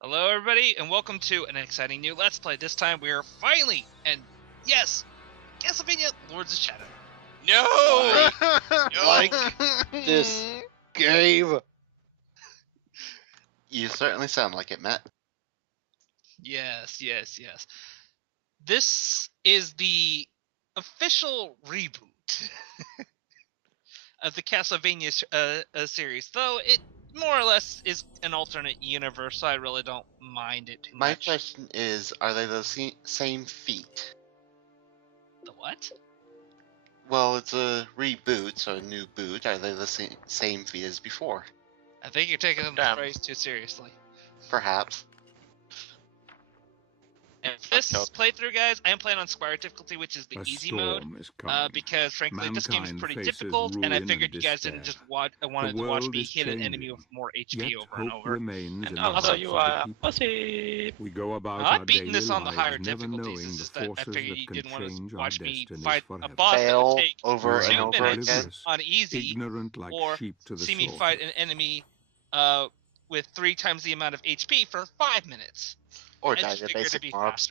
Hello everybody, and welcome to an exciting new Let's Play. This time we are finally, and yes, Castlevania Lords of Shadow. No! Like this game. You certainly sound like it, Matt. Yes. This is the official reboot of the Castlevania series, though it more or less is an alternate universe, so I really don't mind it too My much. question is, are they the same feat? The what? Well, it's a reboot, so a new boot. Are they the same feat as before? I think you're taking the phrase too seriously. Perhaps. And for this playthrough, guys, I am playing on Squire difficulty, which is the easy mode, because frankly this game is pretty difficult, and I figured you guys didn't just wanted to watch me hit an enemy with more HP over and over. And Also, you are pussy. We go about I've beaten this on the higher difficulties. It's just that I figured you didn't want to watch me fight a boss that would take over 2 and over minutes again on easy, or see me fight an enemy with 3 times the amount of HP for 5 minutes. Or die the basic mobs.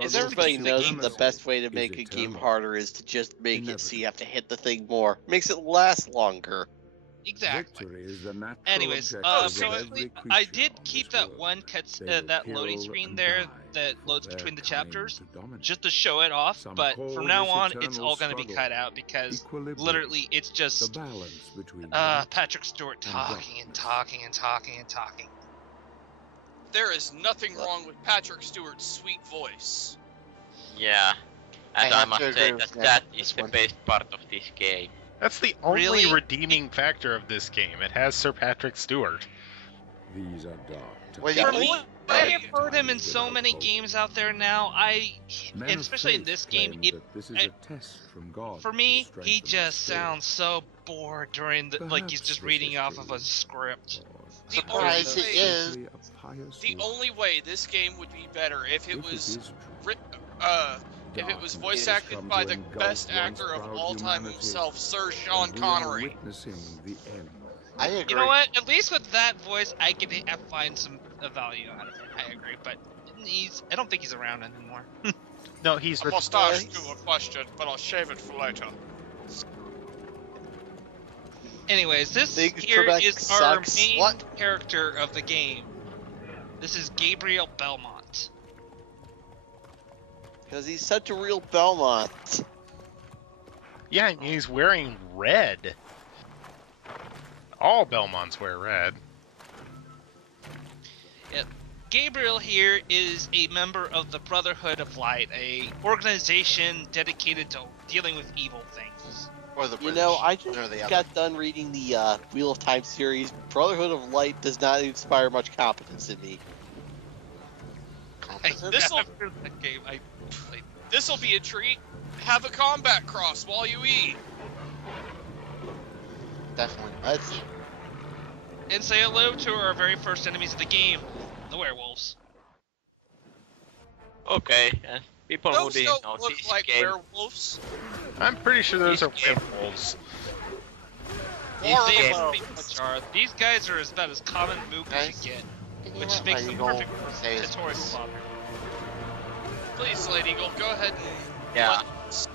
As everybody knows, the best way to make a game harder is to just make it so you have to hit the thing more. Makes it last longer. Exactly. Anyways, so I did keep that one that loading screen there that loads between the chapters, just to show it off, but from now on it's all going to be cut out, because literally it's just Patrick Stewart talking and talking and talking and talking. There is nothing wrong with Patrick Stewart's sweet voice. Yeah, and I must say agree that with that this is the one. best part of this game. That's the only Really? redeeming factor of this game. It has Sir Patrick Stewart. These are dark. Well, For you- me, I have heard him in so many games out there now. And especially in this game, for me, he just sounds so bored during the like he's just reading off of a script. Surprise it is. The only way this game would be better if it was voice acted by the best actor of all time himself, Sir Sean Connery. I agree. You know what? At least with that voice, I can find some value out of it. I agree, but I don't think he's around anymore. No, he's I must ask you a question, but I'll save it for later. Anyways, this Big here Trebek is our sucks. main What? character of the game. This is Gabriel Belmont. Because he's such a real Belmont. Yeah, and he's wearing red. All Belmonts wear red. Yep. Gabriel here is a member of the Brotherhood of Light, a organization dedicated to dealing with evil things. Or the You British. know, I just or the other. got done reading the Wheel of Time series. Brotherhood of Light does not inspire much confidence in me. Competent? After that game, I played. This'll be a treat. Have a combat cross while you eat. Definitely. That's And say hello to our very first enemies of the game, the werewolves. Okay, people who Those didn't don't know look this like game, werewolves. I'm pretty sure those are This game- werewolves. These Or days, werewolves. pretty much are. These guys are about as common mook as you get, Can you which let makes my them eagle perfect say for his tutorial piece? fodder. Please, Slade Eagle, go ahead and yeah, let-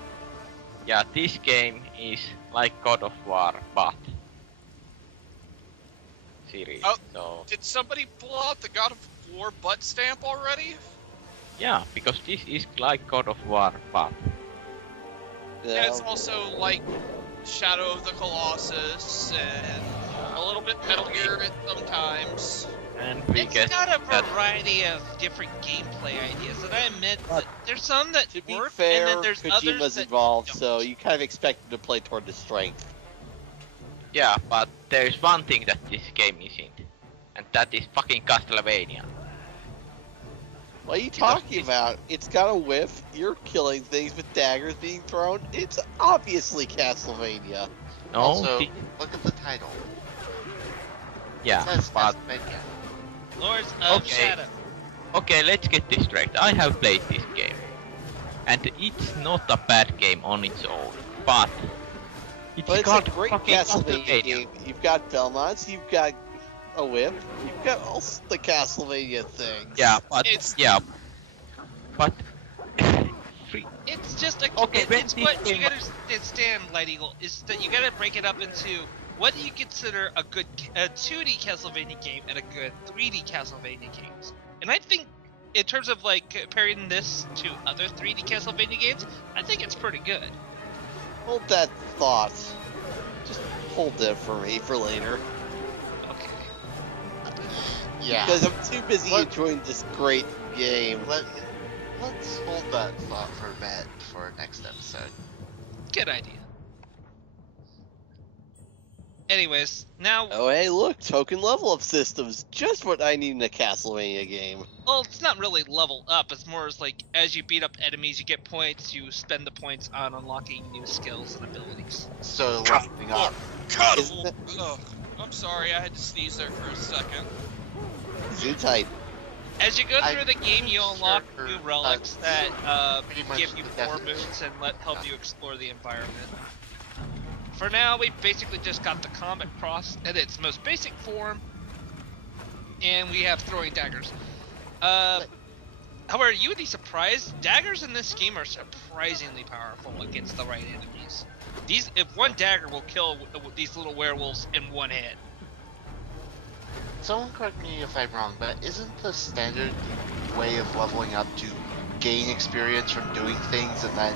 yeah, this game is like God of War, but series. Oh. So Did somebody pull out the God of War butt stamp already? yeah, because this is like God of War, but And it's also like Shadow of the Colossus and a little bit Metal Gear at sometimes. and we It's get got a that. variety of different gameplay ideas, and I admit that there's some that to be work, fair. and then there's others Kojima's that involved, don't. so you kind of expect him to play toward his strength. Yeah, but there's one thing that this game isn't, and that is fucking Castlevania. What are you talking about? It's got a whiff. You're killing things with daggers being thrown. It's obviously Castlevania. No, Also, look at the title. yeah, It says but Castlevania. Lords of Okay. Shadow. okay, let's get this straight. I have played this game, and it's not a bad game on its own, but it's But it's called a great fucking Castlevania game. You've got Belmonts, you've got a whip. You've got all the Castlevania things. Yeah, but but it's just a Okay, it's what you gotta understand, Light Eagle, is that you gotta break it up into what do you consider a good 2D Castlevania game and a good 3D Castlevania games. And I think in terms of like comparing this to other 3D Castlevania games, I think it's pretty good. Hold that thought. Just hold that for me for later. Okay. Yeah. Because I'm too busy enjoying this great game. Let's hold that thought for a bit for next episode. Good idea. Anyways, now... Oh, hey, look, token level up systems. Just what I need in a Castlevania game. Well, it's not really level up. It's more as like, as you beat up enemies, you get points. You spend the points on unlocking new skills and abilities. So, leveling up. I'm sorry, I had to sneeze there for a second. Zoo tight. As you go through the game, you unlock new relics that give you more moves and help you explore the environment. For now, we basically just got the Comet Cross in its most basic form, and we have throwing daggers. However, you would be surprised, daggers in this game are surprisingly powerful against the right enemies. If one dagger will kill these little werewolves in one hit. Someone correct me if I'm wrong, but isn't the standard way of leveling up to gain experience from doing things and then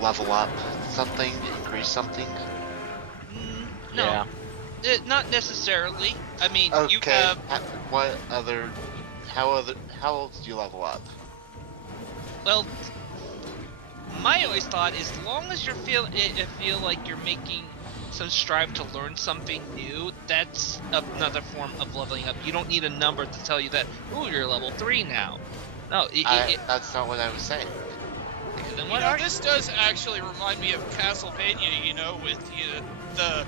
level up something, increase something? No, not necessarily. I mean, okay. You have... How else do you level up? Well, my always thought, as long as you feel like you're making some strive to learn something new, that's another form of leveling up. You don't need a number to tell you that, ooh, you're level 3 now. No, that's not what I was saying. Then what this does actually remind me of Castlevania, with the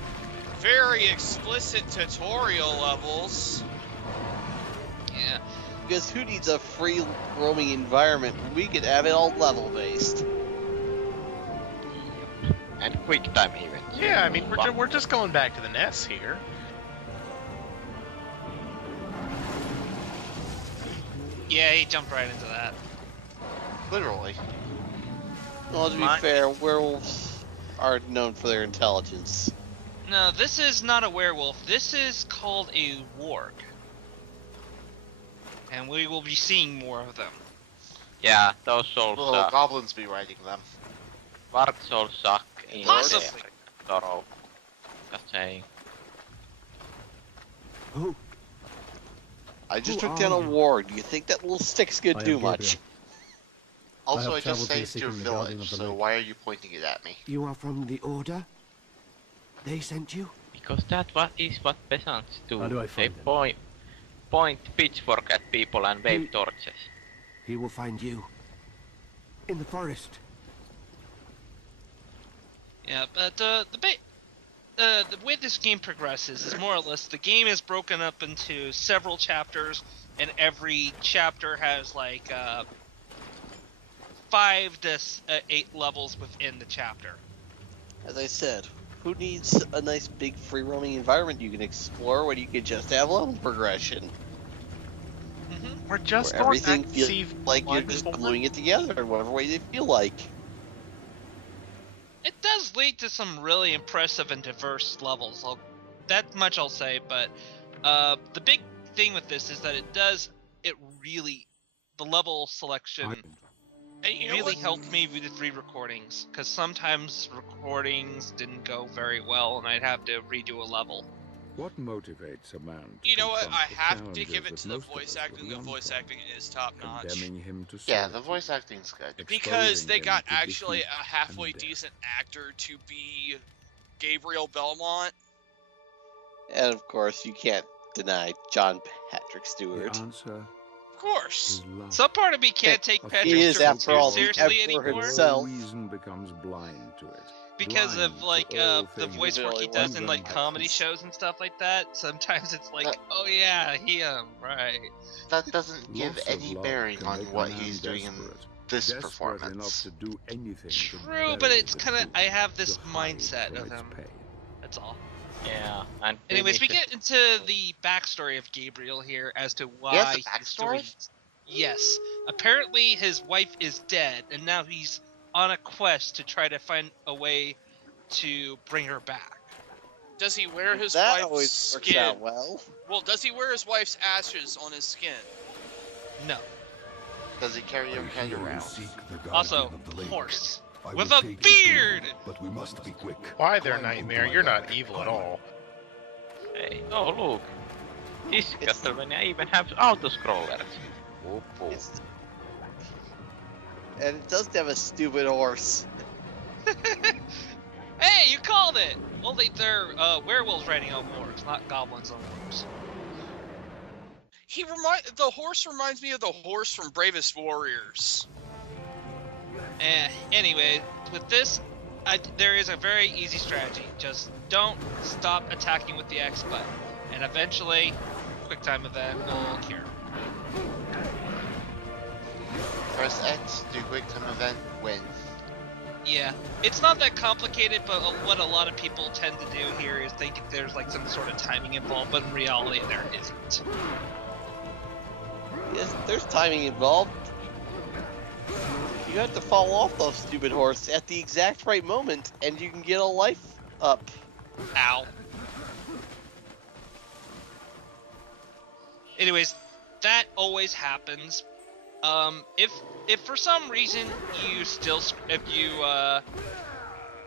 very explicit tutorial levels. Yeah. Because who needs a free roaming environment when we could have it all level based? And quick time even. Yeah, I mean, we're just going back to the NES here. Yeah, he jumped right into that. Literally. Well, to be fair, werewolves are known for their intelligence. No, this is not a werewolf. This is called a warg. And we will be seeing more of them. Yeah, those souls Will suck. goblins be riding them? Warg souls suck in Possibly. Toro. Just saying. Who? I just took down a warg. Do you think that little stick's gonna do much? Also, I have just traveled saved here your seeking the guardian village, of the so lake. why are you pointing it at me? You are from the Order? They sent you? Because is what peasants do. How do I They find point pitchfork at people and wave torches. He will find you. In the forest. Yeah, but the way this game progresses is more or less the game is broken up into several chapters, and every chapter has like 5 to 8 levels within the chapter. As I said, who needs a nice big free roaming environment you can explore when you could just have level progression? We're just Where going everything back to feels see like you're just gluing it together in whatever way they feel like. It does lead to some really impressive and diverse levels. That much I'll say, but the big thing with this is that the level selection really helped me with the re-recordings, because sometimes recordings didn't go very well and I'd have to redo a level. What motivates a man? You know what? I have to give it to the voice acting. The voice acting is top notch. Him to Yeah, the voice acting's good. Because they got actually a halfway decent actor to be Gabriel Belmont. And of course, you can't deny John Patrick Stewart. The answer Of course. is love. Some part of me can't take Patrick He is, Stewart after all, the seriously emperor anymore. himself. Reason becomes blind to it. Because of Blind like to all the things voice work he really does in wondering like what comedy happens. shows and stuff like that. Sometimes it's like, oh yeah, right. That doesn't give Loss of any love bearing can on make a what man he's doing in desperate. this Desperate performance. enough to do anything to True, but bury it's the kind of truth, I have this to hide mindset from of its him. pain. That's all. Yeah, and anyways, we get into the backstory of Gabriel here as to why He has a he's backstory? doing this. Yes. Apparently his wife is dead, and now he's on a quest to try to find a way to bring her back. Does he wear his That wife's always works skin? out well. Well, does he wear his wife's ashes on his skin? No. Does he carry her head around? Also, horse. With a beard! But we must be quick. Why there, Nightmare? You're not evil at all. Hey, oh look! This Castlevania even has auto-scrollers. Whoop, whoop. And it does have a stupid horse. Hey, you called it! Only they're werewolves riding on horses, not goblins on horses. The horse reminds me of the horse from Bravest Warriors. Anyway, with this, there is a very easy strategy. Just don't stop attacking with the X button, and eventually, quick time event will cure. Press X, do quick time event, win. Yeah, it's not that complicated, but what a lot of people tend to do here is think there's like some sort of timing involved, but in reality there isn't. Yes, there's timing involved. You have to fall off those stupid horse at the exact right moment, and you can get a life up. Ow. Anyways, that always happens. If for some reason you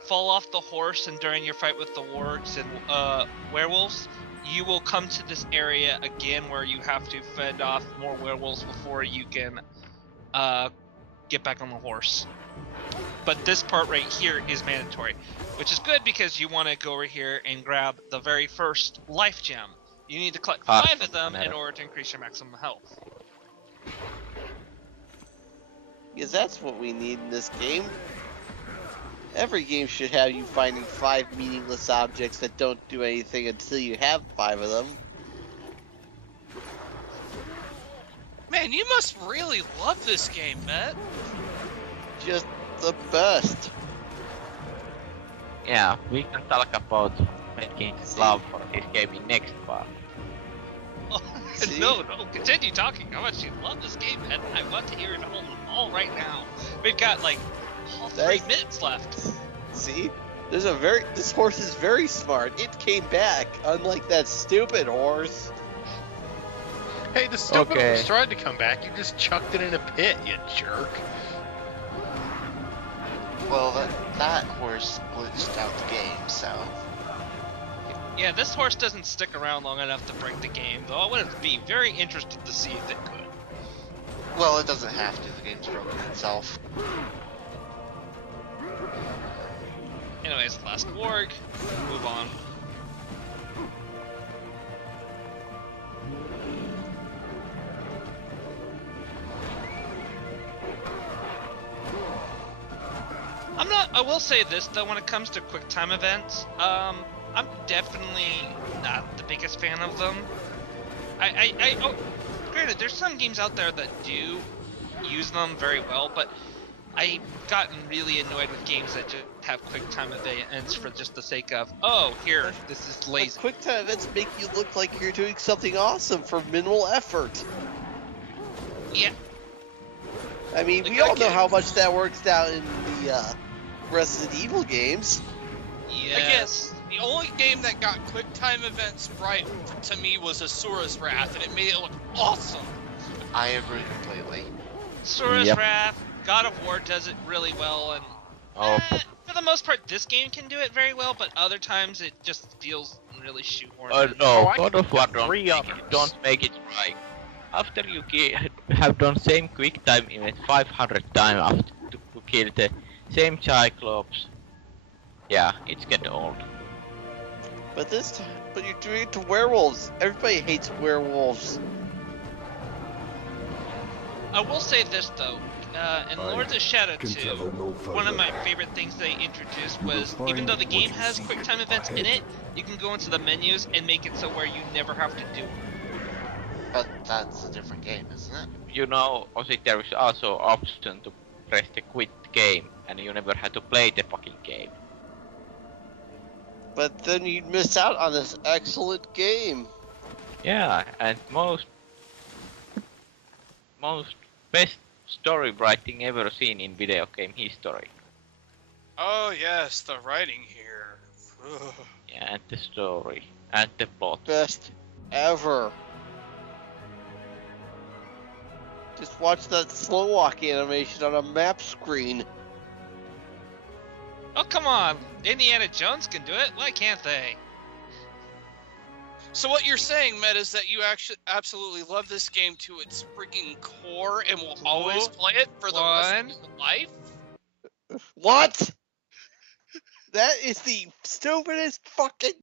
fall off the horse and during your fight with the wargs and werewolves, you will come to this area again where you have to fend off more werewolves before you can get back on the horse. But this part right here is mandatory, which is good because you want to go over here and grab the very first life gem. You need to collect 5 of them in order to increase your maximum health. Because that's what we need in this game. Every game should have you finding 5 meaningless objects that don't do anything until you have 5 of them. Man, you must really love this game, Matt. Just the best. Yeah, we can talk about making love for this game in next part. No, continue talking how much you love this game, and I want to hear it all right now. We've got like 3 minutes left. See? This horse is very smart. It came back, unlike that stupid horse. Hey, the stupid horse tried to come back. You just chucked it in a pit, you jerk. Well, that horse glitched out the game, so... Yeah, this horse doesn't stick around long enough to break the game, though I would be very interested to see if it could. Well, it doesn't have to. The game's broken itself. Anyways, last warg. Move on. I will say this though, when it comes to quick time events, I'm definitely not the biggest fan of them. Granted, there's some games out there that do use them very well, but I've gotten really annoyed with games that just have quick time events for just the sake of, oh, here, this is lazy. But quick time events make you look like you're doing something awesome for minimal effort. Yeah. I mean, we all know how much that works out in the Resident Evil games. Yes. Again, the only game that got quick time events right to me was Asura's Wrath, and it made it look awesome. I agree completely. Asura's Wrath, God of War does it really well, and for the most part, this game can do it very well, but other times it just feels really shoehorned. No, God of War don't make it right. After you have done same quick time event 500 times after to kill the same Cyclops, yeah, it's getting old. But you're doing it to werewolves. Everybody hates werewolves. I will say this though, in Lords of Shadow 2, one of my favorite things they introduced was, even though the game has quick time events in it, you can go into the menus and make it so where you never have to do it. But that's a different game, isn't it? You know, there is also option to press the quit game, and you never had to play the fucking game. But then you'd miss out on this excellent game. Yeah, and most best story writing ever seen in video game history. Oh yes, the writing here. Ugh. Yeah, and the story and the plot. Best ever. Just watch that slow walk animation on a map screen. Oh, come on. Indiana Jones can do it. Why can't they? So what you're saying, Matt, is that you actually absolutely love this game to its freaking core and will always play it for the rest of your life? What? That is the stupidest fucking